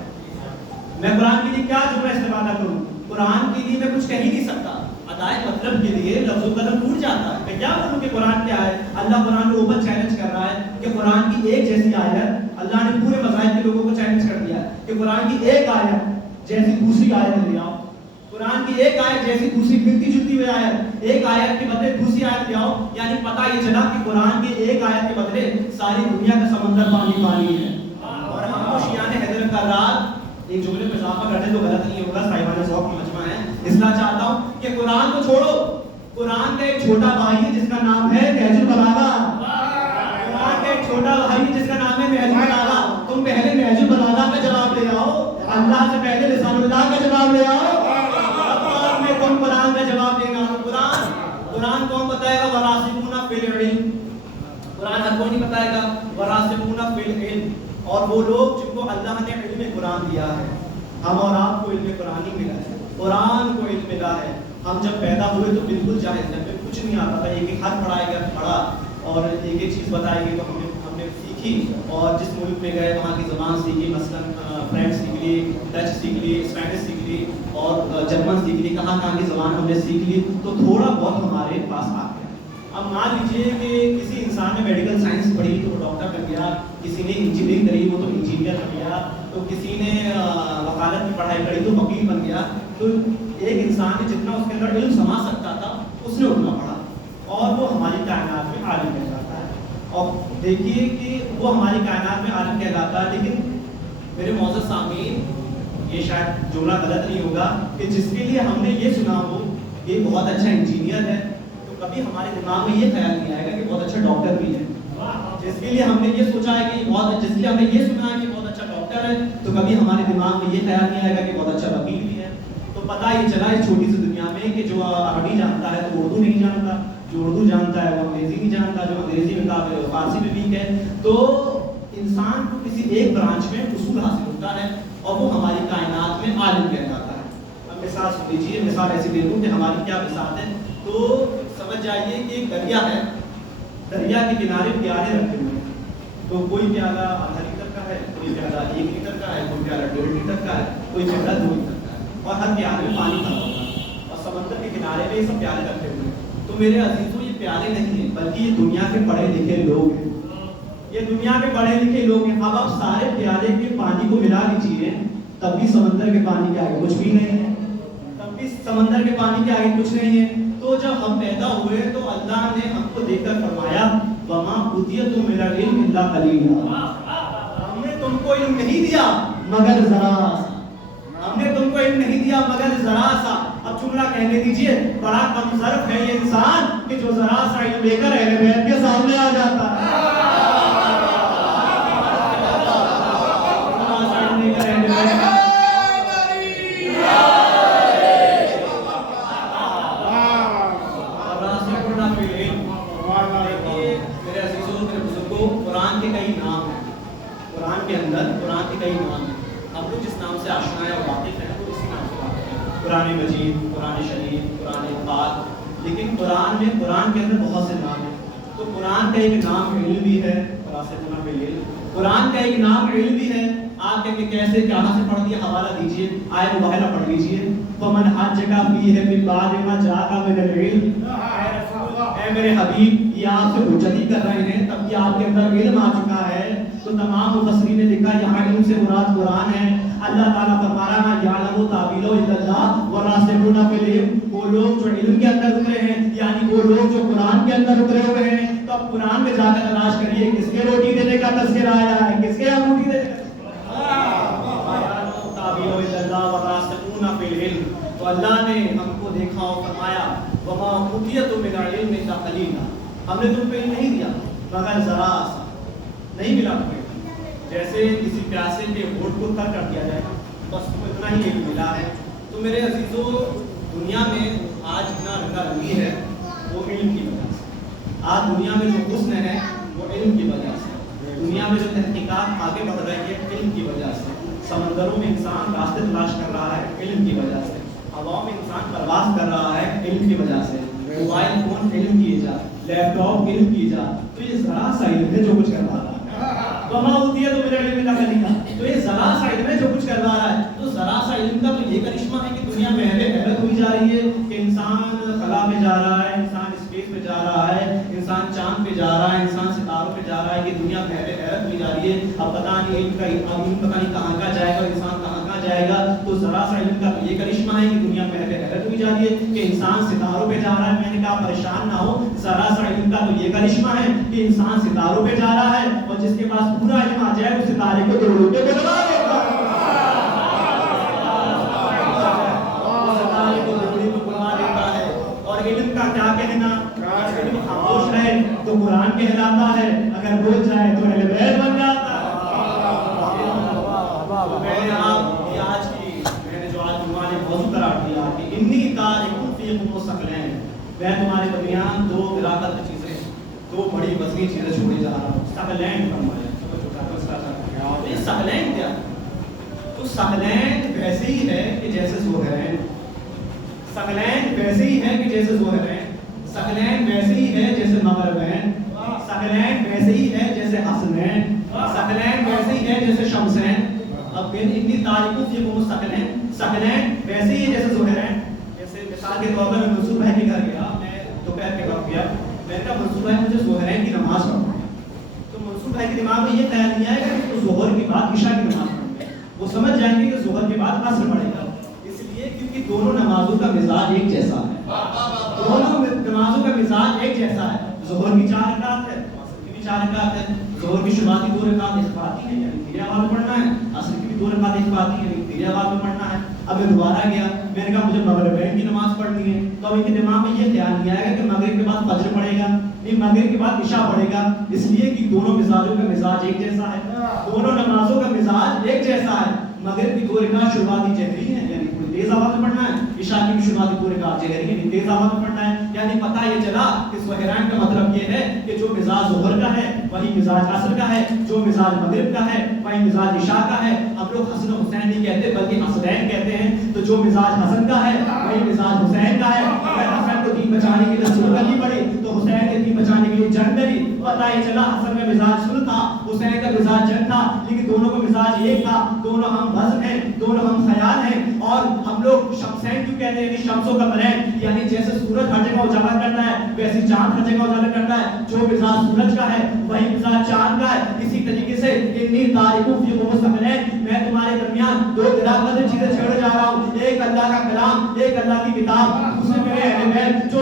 میں قرآن کے لیے کیا جملہ استفادہ کروں؟ قرآن کے لیے میں کچھ کہہ ہی نہیں سکتا. ادائے مطلب کے لیے لفظ و قلم ٹوٹ جاتا ہے. میں کیا بولوں کہ قرآن کیا ہے؟ اللہ قرآن کو اوپن چیلنج کر رہا ہے کہ قرآن کی ایک جیسی آیت, اللہ نے پورے مذاہب کے لوگوں کو چیلنج کر دیا ہے کہ قرآن کی ایک آیت جیسی دوسری آیت لے آؤ, قرآن کی ایک آیت جیسی دوسری ملتی جلتی ہوئی آیت, ایک آیت کے بدلے دوسری آیت لے آؤ. یعنی پتہ یہ چلا کہ قرآن کی ایک آیت کے بدلے ساری دنیا کا سمندر پانی پانی ہے. اور ہم کو شیعان حیدر کرات ایک جملے میں اضافہ کرتے تو غلط نہیں ہوگا, صاحبان ذوق کی مجمع ہے, اصلاح چاہتا ہوں کہ قرآن کو چھوڑو, قرآن کا ایک چھوٹا بھائی ہے جس کا نام ہے نہج البلاغہ. قرآن کا ایک چھوٹا بھائی ہے جس کا نام ہے نہج البلاغہ. تم پہلے نہج البلاغہ کا جواب لے آؤ, اللہ سے پہلے لسان اللہ کا جواب لے آؤ, اب میں تم قرآن کا جواب دے گا. قرآن کون بتائے گا؟ وراسخون فی العلم. قرآن ہر کوئی نہیں بتائے گا. وراسخون فی العلم, اور وہ لوگ جن کو اللہ نے علم قرآن دیا ہے. ہم اور آپ کو علم قرآن ہی ملا ہے, قرآن کو علم ملا ہے. ہم جب پیدا ہوئے تو بالکل جاہل تھے, ہمیں کچھ نہیں آتا تھا. ایک ایک حرف پڑھایا گیا پڑھا, اور ایک ایک چیز بتائی گئی تو ہم نے سیکھی, اور جس ملک میں گئے وہاں کی زبان سیکھی. مثلاً فرینچ سیکھ لی, ڈچ سیکھ لی, اسپینش سیکھ لی, اور جرمن سیکھ لی. کہاں کہاں کی زبان ہم نے سیکھ لی, تو تھوڑا بہت ہمارے پاس آ گیا. اب مان لیجیے کہ کسی انسان نے میڈیکل سائنس پڑھی تو وہ ڈاکٹر بن گیا, کسی نے انجینئرنگ کری وہ تو انجینئر بن گیا, تو کسی نے وکالت کی پڑھائی کری تو وکیل بن گیا. تو ایک انسان نے جتنا اس کے اندر علم سما سکتا تھا اس نے اتنا پڑھا, اور وہ ہماری کائنات میں عالم کہلاتا ہے. اور دیکھیے کہ وہ ہماری کائنات میں عالم کہلاتا ہے. لیکن میرے معزز سامعین, یہ شاید جملہ غلط نہیں ہوگا کہ جس کے لیے ہم نے یہ سنا ہو کہ بہت اچھا انجینئر ہے, کبھی ہمارے دماغ میں یہ خیال نہیں آئے گا کہ بہت اچھا ڈاکٹر بھی ہے. جس کے لیے ہم نے یہ سوچا ہے کہ جس کے لیے ہم نے یہ سنا ہے کہ بہت اچھا ڈاکٹر ہے, تو کبھی ہمارے دماغ میں یہ خیال نہیں آئے گا کہ بہت اچھا وکیل بھی ہے. تو پتہ یہ چلا اس چھوٹی سی دنیا میں کہ جو عربی جانتا ہے تو اردو نہیں جانتا, جو اردو جانتا ہے وہ انگریزی نہیں جانتا, جو انگریزی میں قابل ہے فارسی میں ویک ہے. تو انسان کو کسی ایک برانچ میں اصول حاصل ہوتا ہے, اور وہ ہماری کائنات میں عالم کہلاتا ہے. اب مثال سن لیجیے, مثال ایسی دے دوں کہ ہماری کیا مثال ہے. تو سمجھ جائیے کہ ایک دریا ہے, دریا کے کنارے پیالے رکھے ہوئے ہیں. تو کوئی پیالہ آدھا لیٹر کا ہے, کوئی پیالہ 1 لیٹر کا ہے, کوئی پیالہ 1.5 لیٹر کا ہے, کوئی پیالہ 2 لیٹر کا ہے, اور ہر پیالے میں پانی بھرا ہوگا, اور سمندر کے کنارے میں یہ سب پیالے رکھے ہوئے ہیں. تو میرے عزیزوں, یہ پیالے نہیں ہیں بلکہ یہ دنیا کے پڑھے لکھے لوگ ہیں, یہ دنیا کے پڑھے لکھے لوگ ہیں. اب آپ سارے پیالے کے پانی کو ملا لیجیے, تب بھی سمندر کے پانی کے آگے کچھ بھی نہیں ہے, تب بھی سمندر کے پانی کے آگے کچھ نہیں ہے. تو جب ہم پیدا ہوئے تو اللہ نے ہم کو دیکھ کر فرمایا وما اوتیتم من العلم الا قلیلا, ہم نے تم کو علم نہیں دیا مگر ذرا سا, ہم نے تم کو علم نہیں دیا مگر ذرا سا. اب جملہ کہنے دیجئے, بڑا کم ظرف ہے یہ انسان کہ جو ذرا سا علم لے کر اہل بیت کے سامنے آ جاتا ہے. قرآن قرآن کے اندر قرآن کے کئی نام ہیں. ہم لوگ جس نام سے آشنا ہے اور واقف ہیں وہ اسی نام سے واقف ہیں. قرآن مجید، قرآن شریف، قرآن پاک. لیکن قرآن کے اندر بہت سے نام ہیں. تو قرآن کا ایک نام علم بھی ہے. قرآن کا ایک نام علم بھی ہے. آپ کہیں گے کیسے، کہاں سے پڑھ دیا؟ حوالہ دیجئے، آیت مبارکہ پڑھ لیجئے. فمن حجک فیہ من بعد ما جاءک من العلم. اے میرے حبیب، یہ آپ سے حجت کر رہے ہیں تب کہ آپ کے اندر علم آ چکا ہے. تو تمام مفسرین نے لکھا یہاں علم سے مراد قرآن ہے. اللہ تعالیٰ فرما رہا ہے یعلم تاویلہ الا اللہ والراسخون فی العلم. وہ لوگ جو علم کے اندر اترے ہیں، یعنی وہ لوگ جو قرآن کے اندر اترے ہوئے ہیں. تو اب قرآن میں جا کر تلاش کریے کس کے روٹی دینے کا تذکرہ آیا ہے، کس کے روٹی دینے کا. تو اللہ نے ہم کو دیکھا اور فرمایا وما اوتیت من العلم الا قلیلا. ہم نے تم کو علم نہیں دیا مگر ذرا سا، نہیں ملا تمہیں. جیسے کسی پیاسے کے ہونٹ کو تر کر دیا جائے گا، بس تمہیں اتنا ہی علم ملا ہے. تو میرے عزیزو، دنیا میں آج اتنا رنگا رنگی ہے وہ علم کی وجہ سے. آج دنیا میں جو حسن ہے وہ علم کی وجہ سے. دنیا میں جو تحقیقات آگے بڑھ رہی ہے علم کی وجہ سے. سمندروں میں انسان راستے تلاش کر رہا ہے علم کی وجہ سے. ہواؤں میں انسان پرواز کر رہا ہے علم کی وجہ سے. موبائل فون علم کی ایجاد، لیپ ٹاپ علم کی ایجاد. تو یہ ذرا سا علم ہے جو کچھ کروا رہا ہے. وما اوتیت من العلم الا قلیلا. تو یہ ذرا سا علم ہے جو کچھ کروا رہا ہے. تو ذرا سا علم کا تو یہ کرشمہ ہے کہ دنیا میں حیرت ہوئی جا رہی ہے کہ انسان خلا میں جا رہا ہے، انسان اسپیس میں جا رہا ہے، انسان چاند پہ جا رہا ہے، انسان ستاروں پہ جا رہا ہے. کہ دنیا میں حیرت ہوئی جا رہی ہے. اب پتہ نہیں علم پتہ نہیں کہاں کا جائے گا، انسان کہاں کہاں جائے گا. تو ذرا سا علم کا یہ کرشمہ ہے کہ دنیا میں حیرت ہوئی جا رہی ہے کہ انسان ستاروں پہ جا رہا ہے. میں نے کہا پریشان نہ ہو، ذرا سا علم کا تو یہ کرشمہ ہے کہ انسان ستاروں پہ جا رہا ہے اور جس کے پاس پورا علم آ جائے اس ستارے کو توڑ کے بجوا دیتا ہے. اور علم کا کیا کہنا، علم خاموش رہے تو قرآن کہلاتا ہے، اگر بول جائے تو اہل بیت بن جاتا ہے. میں نے جو آج تمہارے موضوع قرار دیا کہ انی تارکون فیکم ثقلین. میں تمہارے درمیان دو براقت چیزیں، دو بڑی وزنی چیزیں چھوڑے جا رہا ہوں. ثقلین فرمایا. یہ ثقلین کیا؟ تو ثقلین ویسے ہی ہے کہ جیسے ظہرین. ثقلین ویسے ہی ہے کہ جیسے ظہرین. ثقلین ویسے ہی ہے جیسے مغربین. ثقلین ویسے ہی ہے جیسے حسنین. ثقلین ویسے ہی ہے جیسے شمسین. اب اتنی تاریخوں سے وہ ثقلین، ثقلین ویسے ہی جیسے ظہرین. جیسے مثال کے طور پر میں منصور بھائی کے گھر گیا، میں دوپہر کے وقت گیا، میں نے کہا منصور بھائی مجھے ظہرین کی نماز پڑھو. تو منصور بھائی کے دماغ میں یہ خیال نہیں آئے گا کہ ظہر کے بعد عشاء کی نماز پڑھیں گے. وہ سمجھ جائیں گے کہ ظہر کے بعد عصر پڑھے گا. اس لیے کیونکہ دونوں نمازوں کا مزاج ایک جیسا ہے. دونوں نمازوں کا مزاج ایک جیسا ہے. ظہر کی 4 رکعت ہے، عصر کی بھی 4 رکعت ہے. ظہر کی شروعاتی 2 رکعت اخفاتی ہیں یعنی تیرے آواز میں پڑھنا ہے. عصر کی بھی 2 رکعت اخفاتی ہیں یعنی تیرے آواز میں پڑھنا ہے. اب میں دوبارہ گیا، میں نے کہا مجھے مغربین کی نماز پڑھنی ہے. تو اب ان کے دماغ میں یہ خیال نہیں آئے گا کہ مغرب کے بعد فجر پڑھے گا، نہیں مغرب کے بعد عشاء پڑھے گا. اس لیے کہ دونوں مزاجوں کا مزاج ایک جیسا ہے. دونوں نمازوں کا مزاج ایک جیسا ہے. مغرب کی 2 رکعت شروعاتی جہری ہے یعنی تھوڑی تیز آواز میں پڑھنا ہے. عشاء کی بھی شروعاتی 2 رکعت جہری ہے یعنی تیز آواز میں پڑھنا ہے. یعنی پتہ یہ چلا کہ ظہرین کا مطلب یہ ہے کہ جو مزاج ظہر کا ہے وہی مزاج عصر کا ہے، جو مزاج مغرب کا ہے وہی مزاج عشاء کا ہے. ہم لوگ حسن و حسین نہیں کہتے بلکہ حسنین کہتے ہیں. تو جو مزاج حسن کا ہے وہی مزاج حسین کا ہے. اگر حسن کو دین بچانے کے لیے سلو کرنی پڑی تو حسین نے دین بچانے کے لیے جنگ کری. پتہ یہ چلا حسن کا مزاج سلو تھا، حسین کا مزاج جنگ تھا، لیکن دونوں کا مزاج ایک تھا. دونوں ہم وزن ہیں، دونوں ہم خیال ہیں. اور ہم لوگ شمسین کیوں کہتے ہیں کہ شمسوں کا برین یعنی جیسے سورج ہر جگہ اجاگر کرتا ہے ویسے چاند ہر جگہ اجاگر کرتا ہے. جو مزاج سورج کا ہے وہی مزاج چاند کا ہے. اسی طریقے سے انی تاریخوں فی ثقلین، میں تمہارے درمیان 2 براقت چیزیں چھوڑے جا رہا ہوں. ایک اللہ کا کلام، ایک اللہ کی کتاب، دوسرے میرے اہل بیت. جو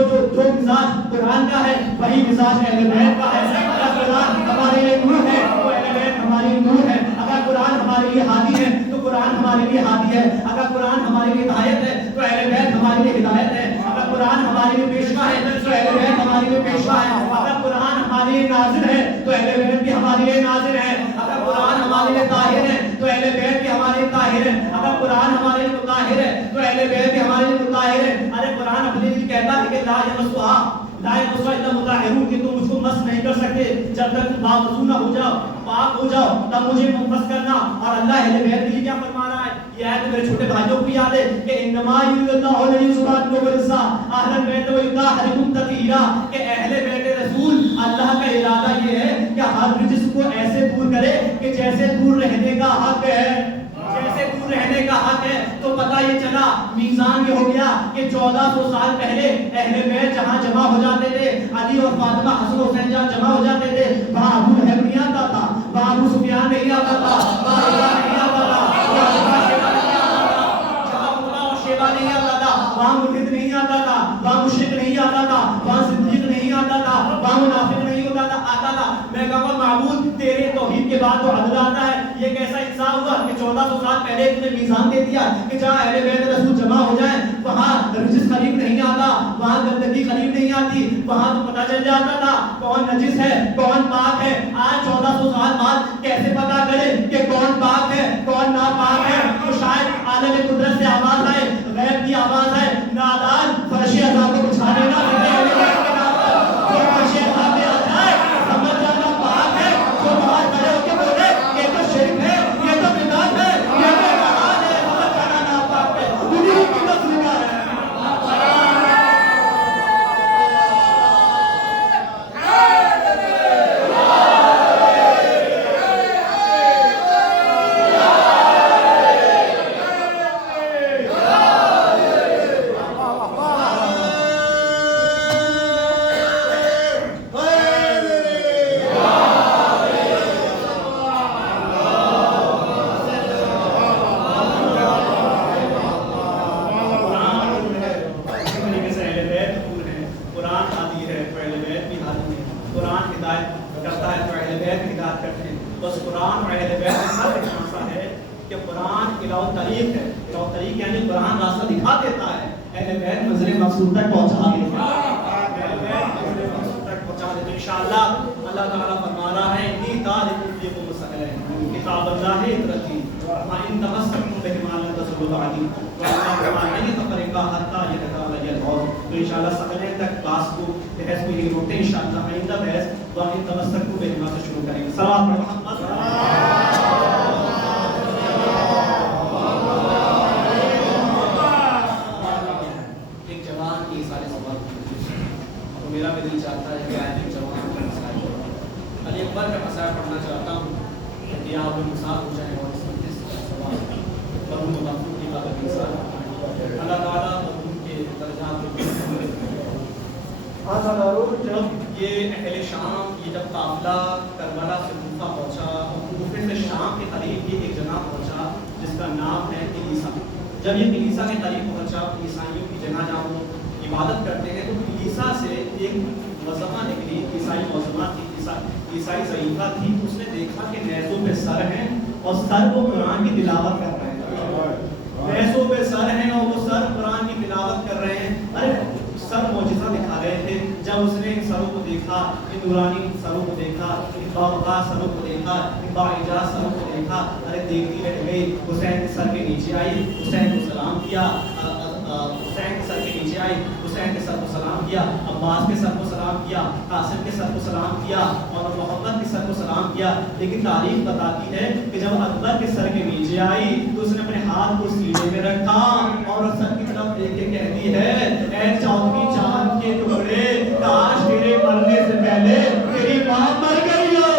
مزاج قرآن کا ہے وہی مزاج اہل بیت کا ہے. اگر قرآن ہمارے لیے نور ہے تو اہل بیت ہمارے لیے نور ہے. اگر قرآن ہمارے لیے ہادی ہے تو قرآن ہمارے لیے ہادی ہے. اگر قرآن ہمارے لیے ہدایت ہے تو اہل بیت ہمارے لیے ہدایت ہے. اگر قرآن ہمارے لیے پیشوا ہے تو اہل بیت ہمارے لیے پیشوا ہے. اگر قرآن ہمارے لیے ناظر ہے تو اہل بیت بھی ہمارے لیے ناظر ہے. اگر قرآن ہمارے لیے طاہر ہے تو اہل بیت بھی ہمارے لیے طاہر ہے. اگر قرآن ہمارے لیے مطہر ہے تو اہل بیت بھی ہمارے لیے مطہر ہے. ارے قرآن اپنے لیے کہتا ہے کہ لا لائے اس وقت مطہرون کہ تم مجھ کو مس نہیں کر سکتے جب تک تم باوضو نہ ہو جاؤ پاک ہو جاؤ تب مجھے مس کرنا. اور اللہ اہل بیت کے لیے کیا فرما رہا ہے؟ یہ آیت میرے چھوٹے بھائیوں کو یاد ہے کہ انما یرید اللہ لیذبحوا الرجس اہل بیت ویطہرکم تطہیرا کہ اہل بیت رسول اللہ کا ارادہ یہ ہے کہ ہر رجس کو ایسے دور کرے کہ جیسے دور رہنے کا حق ہے جیسے دور رہنے کا حق ہے. تو پتہ یہ چلا میزان یہ ہو گیا کہ 1400 سال پہلے اہل بیت جہاں جمع ہو جاتے تھے علی اور فاطمہ حسن حسین جہاں جمع ہو جاتے تھے وہاں ابو لہب نہیں آتا تھا وہاں ابو سفیان نہیں آتا تھا وہاں عبا نہیں آتا تھا نہیں آتا تھا وہاں ملحد نہیں آتا تھا وہاں مشرک نہیں آتا تھا وہاں صدیق نہیں آتا تھا وہاں منافق نہیں ہوتا تھا آتا تھا. میں کہا معبود تیرے توحید کے بعد تو عدل آتا ہے. یہ کیسا انصاف ہوا کہ 1400 سال پہلے تم نے میزان دے دیا کہ جہاں اہل بیت رسول جمع ہو جائیں وہاں رجس قریب نہیں آتا وہاں گندگی قریب نہیں آتی وہاں تو پتہ چل جاتا تھا کون نجس ہے کون پاک ہے. آج 1400 سال بعد کیسے پتہ کرے کہ کون پاک ہے کون ناپاک ہے؟ تو شاید عالم قدرت سے آواز آئے غیب کی آواز ہے نادان فرش عذاب کو بچھا دینا جو فرش عذاب میں آ جائے سمجھ جانا پاک ہے جو باہر کھڑے ہو کے بولے یہ تو شرک ہے یہ تو بدعت ہے یہ تو الہاد ہے سمجھ جانا ناپاک ہے دنیا کی نسل کا ہے. جب یہ اہل شام یہ جب قافلہ کربلا سے کوفہ پہنچا اور کوفے سے شام کے قریب یہ ایک جگہ پہنچا جس کا نام ہے کلیسا. جب یہ کلیسا کے قریب پہنچا عیسائیوں کی جگہ جہاں وہ عبادت کرتے ہیں تو کلیسا سے ایک مذہبہ نکلی عیسائی موضوعہ تھی عیسائی ضعیفہ تھی. اس نے دیکھا کہ نیزوں پہ سر ہیں اور سر وہ قرآن کی تلاوت کر رہے ہیں. نیزوں پہ سر ہیں اور وہ سر قرآن کی تلاوت کر رہے ہیں. ارے سر معجزہ دکھا رہے تھے. جب اس نے ان سروں کو دیکھا ان نورانی سروں کو دیکھا ان باوقار سروں کو دیکھا ان باعجاز سروں کو دیکھا ارے دیکھتی رہ گئی. حسین کے سر کے نیچے آئی حسین کو سلام کیا حسین کے سر کے نیچے آئی حسین کے سر کو سلام کیا عباس کے سر کو سلام کیا قاسم کے سر کو سلام کیا اور محمد کے سر کو سلام کیا. لیکن تاریخ بتاتی ہے کہ جب اکبر کے سر کے نیچے آئی تو اس نے اپنے ہاتھ کو سینے میں رکھا اور سر کی طرف دیکھ کے کہتی ہے اے چودھویں چاند کے ٹکڑے کاش تیرے مرنے سے پہلے تیری ماں مر گئی ہو.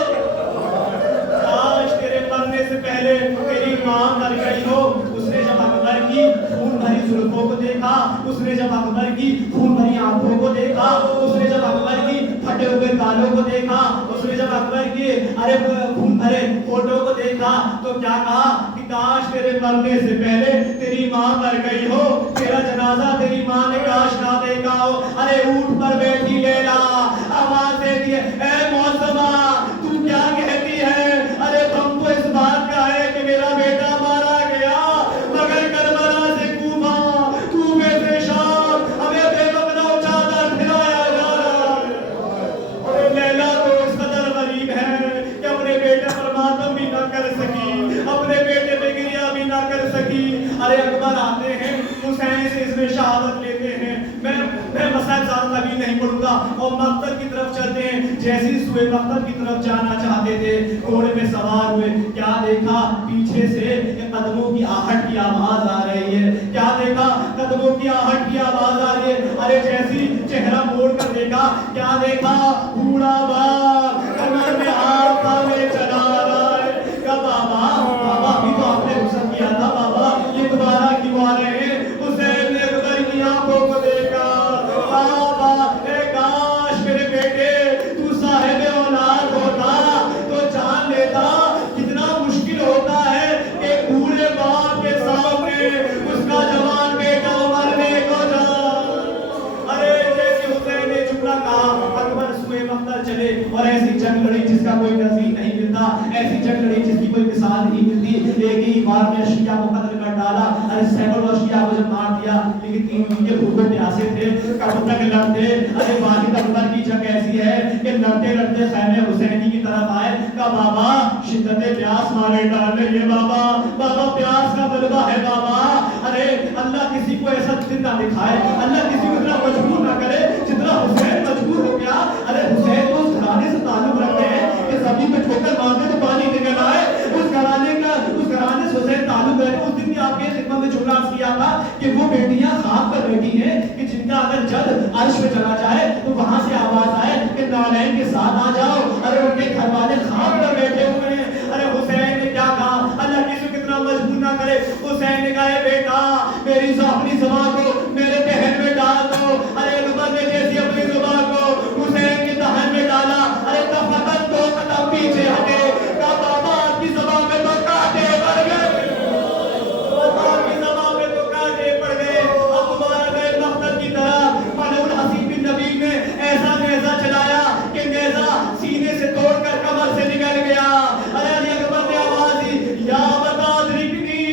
کاش تیرے مرنے سے پہلے تیری ماں مر گئی ہو. اس نے جب اکبر کی خون بھری زلفوں کو دیکھا اس نے جب اکبر کی خون بھری آنکھوں کو دیکھا اس نے جب اکبر کی پھٹے ہوئے گالوں کو دیکھا اس نے جب اکبر کی ارے خون بھرے ہونٹوں کو دیکھا تو کیا کہا کہ کاش تیرے مرنے سے پہلے تیری ماں مر گئی ہو تیرا جنازہ تیری ماں نے کاش نہ دیکھا ہو. ارے اونٹ پر بیٹھی لیلا آواز دیتی ہے اے موسمہ تو کیا کہتی ہے. ارے غم تو اس بات کا ہے کہ میرا بیٹا مارا گیا مگر کربلا سے کوفہ کوفے سے شام ہمیں بے مقدار چادر پھیلایا جا رہا ہے. اور لیلا تو اس قدر غریب ہے کہ اپنے بیٹے پر ماتم بھی نہ کر سکی اپنے بیٹے پہ گریہ بھی نہ کر سکی. ارے اکبر آتے ہیں حسین سے اس میں شہادت لیتے ہیں. میں مسائل زیادہ نبی نہیں نہیں پڑوں گا اور مقتل کی طرف چلتے ہیں. جیسے سوئے مقتل کی طرف جانا چاہتے تھے گھوڑے میں سوار ہوئے, کیا دیکھا پیچھے سے قدموں کی آہٹ کی آواز آ رہی ہے. کیا دیکھا قدموں کی آہٹ کی آواز آ رہی ہے. ارے جیسی چہرہ موڑ کر دیکھا, کیا دیکھا بوڑھا باپ کمر میں ہاتھ تھامے چلا رہا ہے. کیا بابا بابا ابھی تو آپ نے غسل کیا تھا, بابا یہ دوبارہ کیوں آ رہے ہیں؟ حسین نے غدر کی آنکھوں کو دیکھا. بابا اے کاش میرے بیٹے تو صاحب اولاد ہوتا تو جان لیتا کتنا مشکل ہوتا ہے کہ بوڑھے باپ کے سامنے اس کا جوان بیٹا مرنے کو جائے. ارے جیسے حسین نے جملہ کہا اکبر سوئے مقتل چلے اور ایسی جنگ لڑی جس کا کوئی نظیر نہیں ملتا, ایسی جنگ لڑی جس کی کوئی مثال نہیں ملتی. ایک ہی بار میں اشیاء کو قتل کر ڈالا. ارے سینکڑوں اشیاء کو جب مار دیا لیکن تین ان کے بھوکے پیاسے تھے, کب تک لڑتے. ارے واحد اکبر کی جنگ ایسی ہے کہ لڑتے لڑتے خیمے حسینی کی طرف آئے. کہا بابا شدت پیاس مارے ڈال رہی ہے, بابا بابا پیاس کا غلبہ ہے بابا. ارے اللہ کسی کو ایسا دن نہ دکھائے, اللہ کسی کو اتنا مجبور نہ کرے جتنا حسین مجبور ہو گیا. ارے حسین تو اس گھرانے سے تعلق رکھتے ہیں کہ زمین میں ٹھوکر مارتے تو پانی نکل آئے. اس گھرانے سے حسین تعلق رکھتے. اس دن بھی آپ کے خدمت میں جملہ عرض کیا تھا کہ وہ بیٹیاں خواب پر بیٹھی ہیں کہ جن کا اگر جلد عرش میں چلا جائے تو وہاں سے آواز آئے کہ نالین کے ساتھ آ جاؤ. ارے ان کے گھر والے خواب پر بیٹھے ہوئے ہیں. ارے حسین نے کیا کہا, اللہ کسی کو کتنا مجبور نہ کرے. حسین نے کہا بیٹا میری اپنی زبان کو میرے دہن میں ڈال دو. ارے اکبر نے جیسی اپنی زبان کو حسین کے دہن میں ڈالا. ارے تفتن دو قدم پیچھے ہٹے. کہا بابا آپ کی زبان میں تو کانٹے پڑ گئے, بابا آپ کی زبان میں تو کانٹے پڑ گئے. اب دوبارہ گئے مقتل کی طرح. ملعون حسین بن نبی نے ایسا نیزہ چلایا کہ نیزہ سینے سے توڑ کر کمر سے نکل گیا. ارے علی اکبر نے آواز دی یا بتا ادرکنی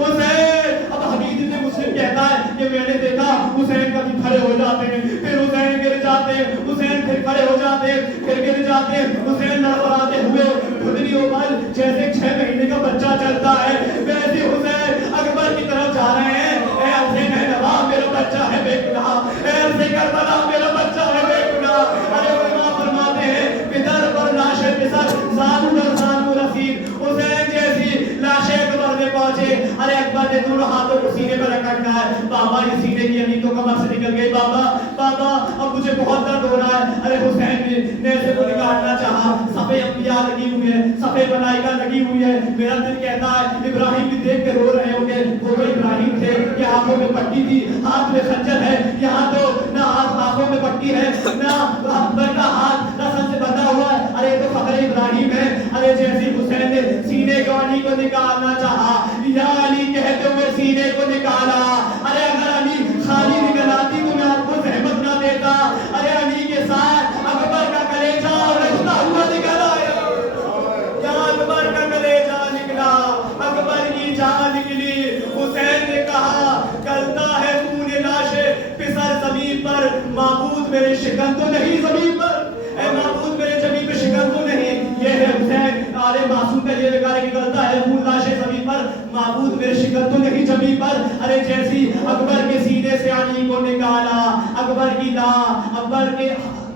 حسین. اب حبیب بن مسلم کہتا ہے کہ میں نے دیکھا حسین کبھی کھڑے ہو جاتے ہیں پھر حسین گر جاتے ہیں, حسین پھر کھڑے ہو جاتے ہیں پھر گر جاتے ہیں. حسین لڑکھڑاتے ہوئے گھٹنیوں پر جیسے 6 مہینے کا بچہ چلتا ہے ویسے حسین اکبر کی طرف جا رہے ہیں. اے حسین ہے نواب میرا بچہ ہے بے گناہ, اے حسین کربلا میرا بچہ ہے بے گناہ. ارے علماء فرماتے ہیں پدر پر لاش پسر زانو در زانو رسید. حسین جیسی لاش اکبر میں پہنچے. ارے اکبر نے دونوں ہاتھوں کو سینے پر رکھ رکھا ہے. بابا یہ سینے کی امین تو کمر سے نکل گئی. بابا بابا اب مجھے بہت درد ہو رہا ہے. ارے حسین نے نیزے کو نکالنا چاہا. صفے انبیاء لگی ہوئی ہے, صفے ملائکہ لگی ہوئی ہے. میرا دل کہتا ہے ابراہیم بھی دیکھ کے رو رہے ہوں گے. وہ ابراہیم تھے کہ آنکھوں میں پٹی تھی, ہاتھ میں خنجر ہے. یہاں تو نہ آنکھوں میں پٹی ہے نہ اکبر کا ہاتھ رسن سے بندھا ہوا ہے. ارے تو فخر ابراہیم ہے. ارے جیسے حسین نے سینے کو علی کو نکالنا چاہا, یا علی کہتے ہوئے سینے کو نکالا. ارے اگر علی خالی نکل آتی تو میں آپ کو زحمت نہ دیتا. ارے علی کے ساتھ اکبر کا کلیجہ رشتہ ہوا نکل آیا. یہاں اکبر کا کلیجہ نکلا, اکبر کی جان نکلی. حسین نے کہا گلتا ہے خون لاش پسر زمین پر, معبود میرے شکن تو نہیں زمین پر, اے معبود میرے زمین پہ شکن تو نہیں. یہ ہے حسین ارے معصوم کا یہ لگا کہ گلتا ہے خون لاش زمین پر, معبود میرے شکن تو نہیں زمین پر. ارے جیسی اکبر کے سینے سے علی کو نکالا, اکبر کی لا اکبر کے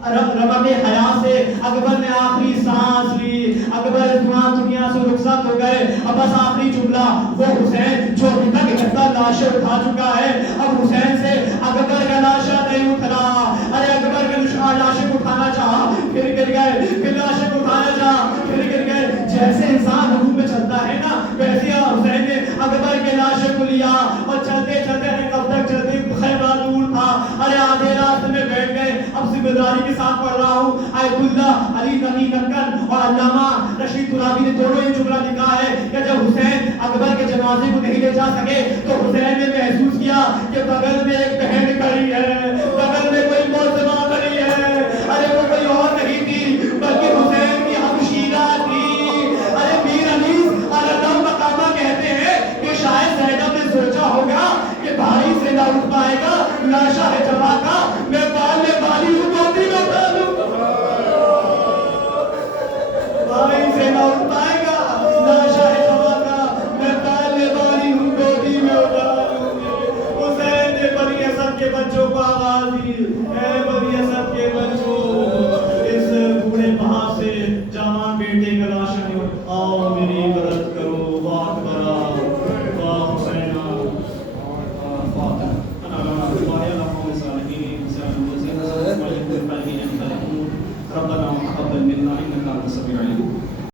رمق حیات سے اکبر نے آخری سانس لی. اکبر دنیا سے رخصت ہو گئے. اب بس آخری جملہ وہ حسین جو ابھی تک اکہتر لاشیں اٹھا چکا ہے, اب حسین سے اکبر کا لاشا نہیں اٹھ رہا. ارے اکبر کے لاشیں کو اٹھانا چاہا پھر گر گئے, پھر لاشیں کو اٹھانا چاہا پھر گر گئے. جیسے انسان حکومت میں چلتا ہے نا ویسے حسین نے اکبر کے لاشیں کو لیا اور چلتے چلتے کب تک چلتے خیمہ دور تھا. ارے آدھے راستے میں بیٹھ گئے. اب ذمہ داری کے ساتھ پڑھ رہا ہوں. آیت اللہ علی نقی نکن اور علامہ رشید ترابی نے دونوں یہ جملہ لکھا ہے کہ جب حسین اکبر کے جنازے کو نہیں لے جا سکے تو حسین نے محسوس کیا کہ بغل میں ایک بہن کھڑی ہے, بغل میں کوئی معتمہ کھڑی ہے. ارے وہ کوئی اور نہیں تھی بلکہ حسین کی ہمشیرہ تھی. ارے میر انیس علم مقامہ کہتے ہیں کہ شاید زینب نے سوچا ہوگا کہ بھائی سے نہ اٹھ پائے گا, لاشا ہے